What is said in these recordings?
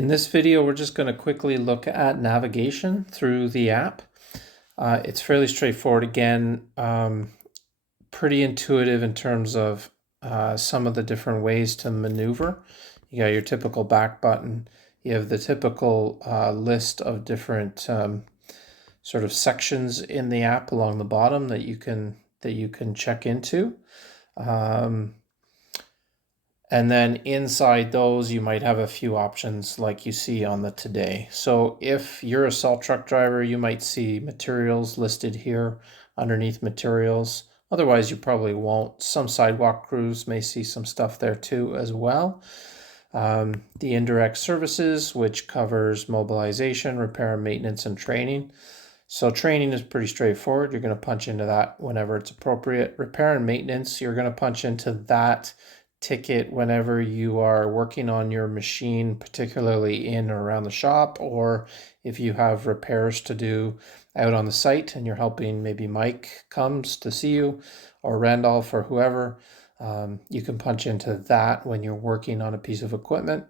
In this video, we're just going to quickly look at navigation through the app. It's fairly straightforward again, pretty intuitive in terms of some of the different ways to maneuver. You got your typical back button. You have the typical list of different sort of sections in the app along the bottom that you can check into. And then inside those, you might have a few options like you see on the Today. So if you're a salt truck driver, you might see materials listed here underneath materials. Otherwise, you probably won't. Some sidewalk crews may see some stuff there too as well. The indirect services, which covers mobilization, repair, maintenance, and training. So training is pretty straightforward. You're going to punch into that whenever it's appropriate. Repair and maintenance, you're going to punch into that ticket whenever you are working on your machine, particularly in or around the shop, or if you have repairs to do out on the site and you're helping, maybe Mike comes to see you or Randolph or whoever. You can punch into that when you're working on a piece of equipment.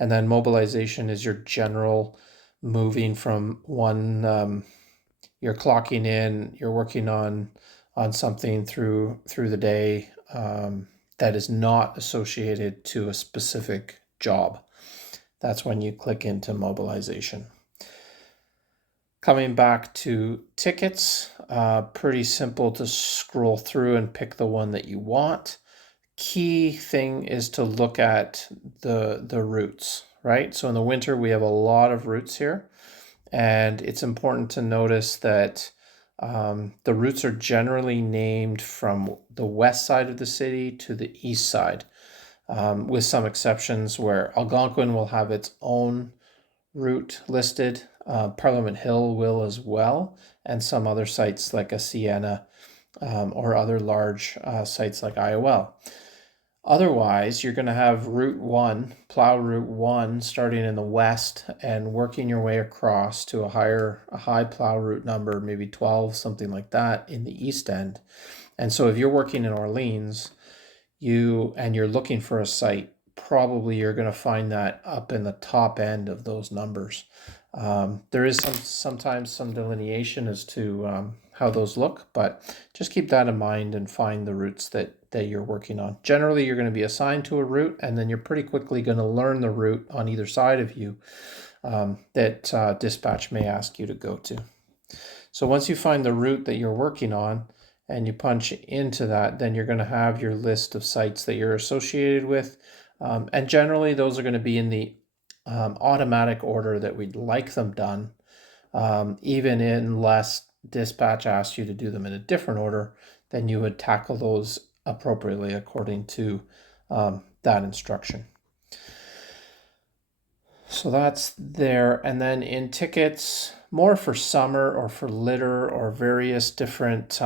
And then mobilization is your general moving from one, you're clocking in, you're working on something through the day that is not associated to a specific job. That's when you click into mobilization. Coming back to tickets, pretty simple to scroll through and pick the one that you want. Key thing is to look at the routes, right? So in the winter, we have a lot of routes here. And it's important to notice that the routes are generally named from the west side of the city to the east side, with some exceptions where Algonquin will have its own route listed. Parliament Hill will as well, and some other sites like a Siena or other large sites like IOL. Otherwise, you're going to have Route 1, plow Route 1, starting in the west and working your way across to a high plow route number, maybe 12, something like that, in the east end. And so if you're working in Orleans, you're looking for a site, probably you're going to find that up in the top end of those numbers. There is sometimes some delineation as to how those look, but just keep that in mind and find the routes that you're working on. Generally, you're going to be assigned to a route, and then you're pretty quickly going to learn the route on either side of you that dispatch may ask you to go to. So once you find the route that you're working on and you punch into that, then you're going to have your list of sites that you're associated with. And generally, those are going to be in the automatic order that we'd like them done, even unless dispatch asks you to do them in a different order, then you would tackle those appropriately according to that instruction. So that's there. And then in tickets, more for summer or for litter or various different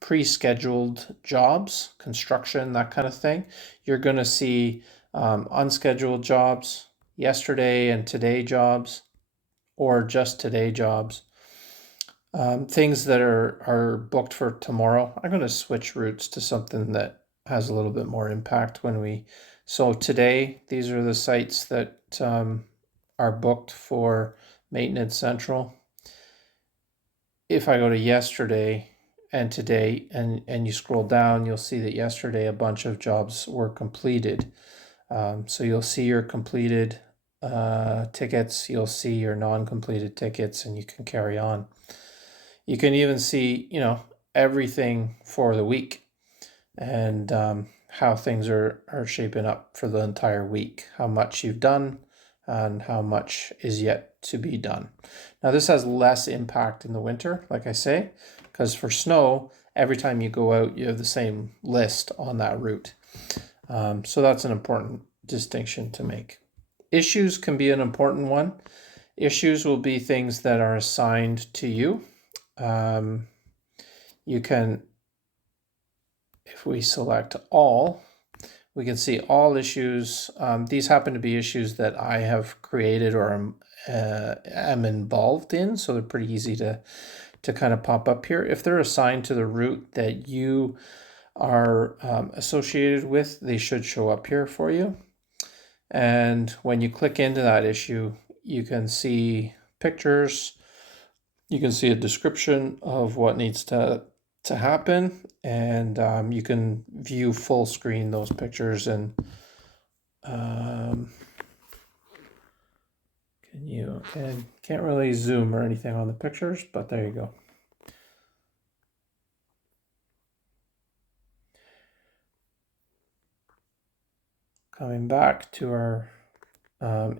pre-scheduled jobs, construction, that kind of thing, you're going to see unscheduled jobs, yesterday and today jobs, or just today jobs. Things that are booked for tomorrow. I'm going to switch routes to something that has a little bit more impact so today, these are the sites that are booked for Maintenance Central. If I go to yesterday and today and you scroll down, you'll see that yesterday a bunch of jobs were completed. So you'll see your completed tickets, you'll see your non-completed tickets, and you can carry on. You can even see, everything for the week and how things are shaping up for the entire week, how much you've done and how much is yet to be done. Now this has less impact in the winter, like I say, because for snow, every time you go out, you have the same list on that route. So that's an important distinction to make. Issues can be an important one. Issues will be things that are assigned to you. You can, if we select all, we can see all issues. These happen to be issues that I have created or am involved in, so they're pretty easy to kind of pop up here. If they're assigned to the route that you are associated with, they should show up here for you. And when you click into that issue, you can see pictures, you can see a description of what needs to happen, and you can view full screen those pictures. And can't really zoom or anything on the pictures, but there you go. Coming back to our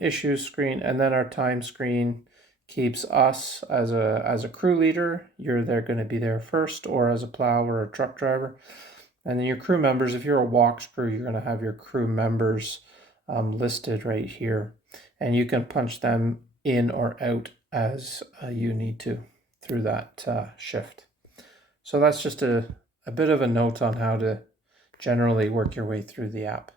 issues screen, and then our time screen keeps us as a crew leader. You're going to be there first, or as a plow or a truck driver. And then your crew members, if you're a walks crew, you're going to have your crew members listed right here. And you can punch them in or out as you need to through that shift. So that's just a bit of a note on how to generally work your way through the app.